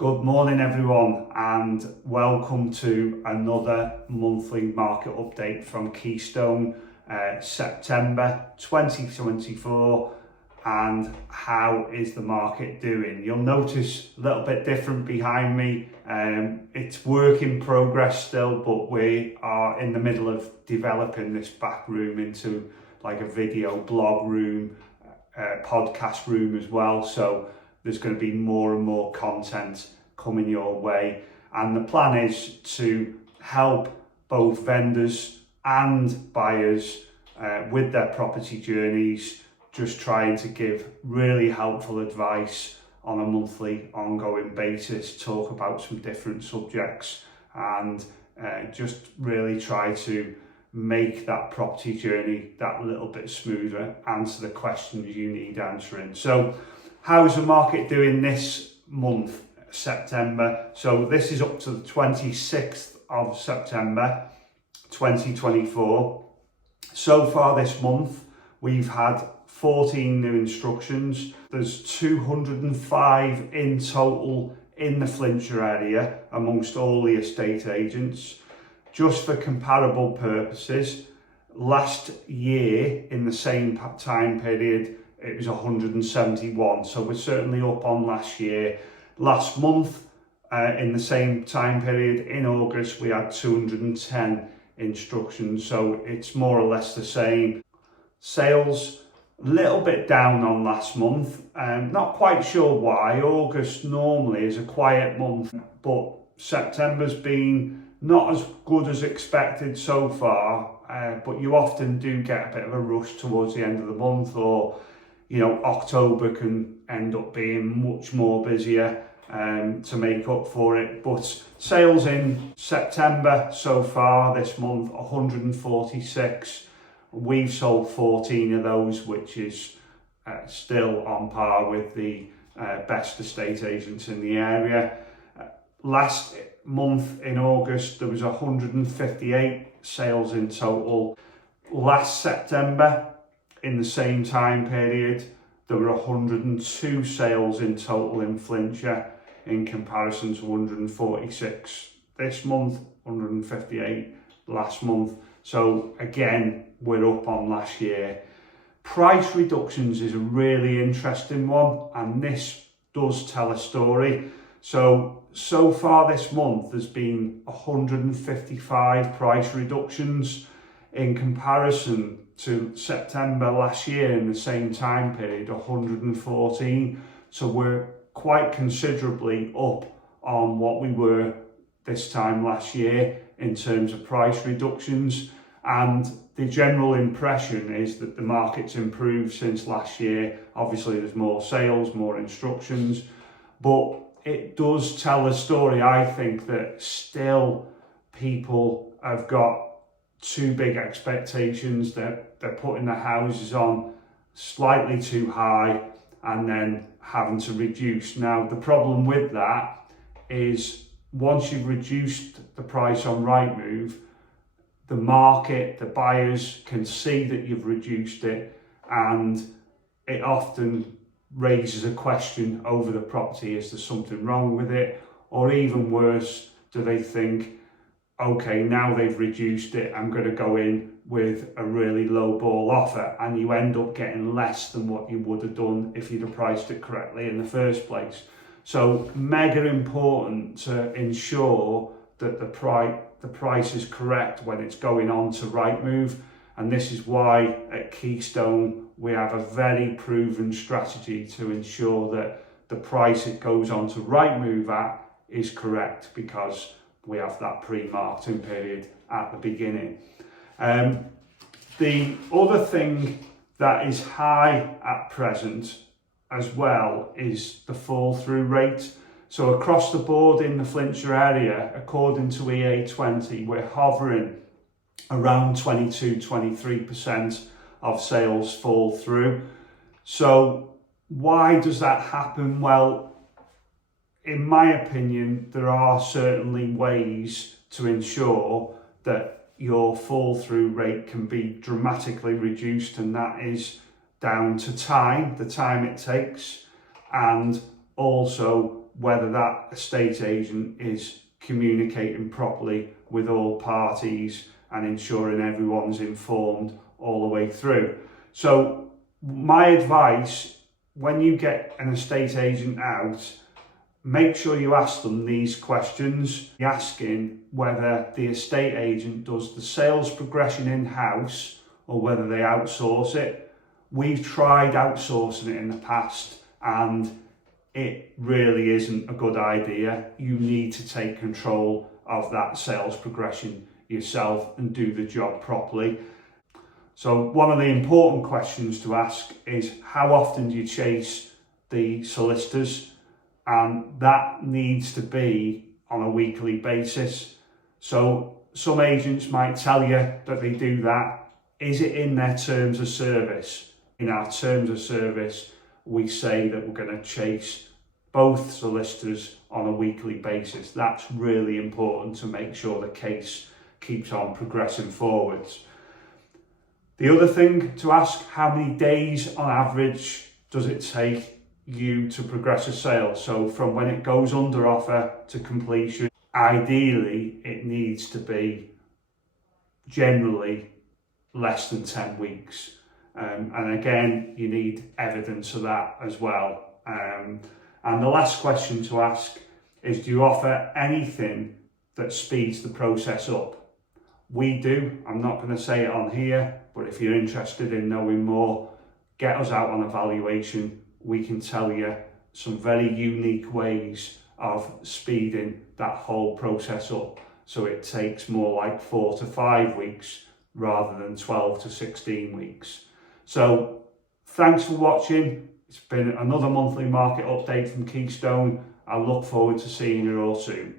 Good morning everyone, and welcome to another monthly market update from Keystone, September 2024. And how is the market doing? You'll notice a little bit different behind me. It's work in progress still, but we are in the middle of developing this back room into like a video blog room, podcast room as well. So there's going to be more and more content coming your way, and the plan is to help both vendors and buyers with their property journeys, just trying to give really helpful advice on a monthly ongoing basis, talk about some different subjects, and just really try to make that property journey that little bit smoother, answer the questions you need answering. So how's the market doing this month, September? So this is up to the 26th of September 2024. So far this month we've had 14 new instructions. There's 205 in total in the Flintshire area amongst all the estate agents. Just for comparable purposes, last year in the same time period it was 171, so we're certainly up on last year. Last month in the same time period in August we had 210 instructions, so it's more or less the same. Sales a little bit down on last month, not quite sure why. August normally is a quiet month, but September's been not as good as expected so far, but you often do get a bit of a rush towards the end of the month, or October can end up being much more busier to make up for it. But sales in September so far this month, 146. We've sold 14 of those, which is still on par with the best estate agents in the area. Last month in August there was 158 sales in total. Last September in the same time period there were 102 sales in total in Flintshire, in comparison to 146 this month, 158 last month. So again, we're up on last year. Price reductions is a really interesting one, and this does tell a story. So far this month there's been 155 price reductions in comparison to September last year in the same time period, 114. So we're quite considerably up on what we were this time last year in terms of price reductions. And the general impression is that the market's improved since last year. Obviously there's more sales, more instructions, but it does tell a story, I think, that still people have got too big expectations, that they're putting their houses on slightly too high and then having to reduce. Now the problem with that is once you've reduced the price on Rightmove, the market, the buyers can see that you've reduced it, and it often raises a question over the property. Is there something wrong with it? Or even worse, do they think, okay, now they've reduced it, I'm going to go in with a really low ball offer, and you end up getting less than what you would have done if you'd have priced it correctly in the first place. So mega important to ensure that the price is correct when it's going on to Rightmove, and this is why at Keystone we have a very proven strategy to ensure that the price it goes on to Rightmove at is correct, because we have that pre-marketing period at the beginning. The other thing that is high at present as well is the fall through rate. So across the board in the Flintshire area, according to EA20, we're hovering around 22-23% of sales fall through. So why does that happen? Well, in my opinion, there are certainly ways to ensure that your fall through rate can be dramatically reduced, and that is down to time, the time it takes, and also whether that estate agent is communicating properly with all parties and ensuring everyone's informed all the way through. So my advice, when you get an estate agent out, make sure you ask them these questions. You're asking whether the estate agent does the sales progression in-house or whether they outsource it. We've tried outsourcing it in the past and it really isn't a good idea. You need to take control of that sales progression yourself and do the job properly. So one of the important questions to ask is, how often do you chase the solicitors? And that needs to be on a weekly basis. So some agents might tell you that they do that. Is it in their terms of service? In our terms of service, we say that we're going to chase both solicitors on a weekly basis. That's really important to make sure the case keeps on progressing forwards. The other thing to ask, how many days on average does it take you to progress a sale? So from when it goes under offer to completion, ideally it needs to be generally less than 10 weeks. And again, you need evidence of that as well. And the last question to ask is, do you offer anything that speeds the process up? We do. I'm not going to say it on here, but if you're interested in knowing more, get us out on a valuation. We can tell you some very unique ways of speeding that whole process up, so it takes more like 4 to 5 weeks rather than 12 to 16 weeks. So thanks for watching. It's been another monthly market update from Keystone. I look forward to seeing you all soon.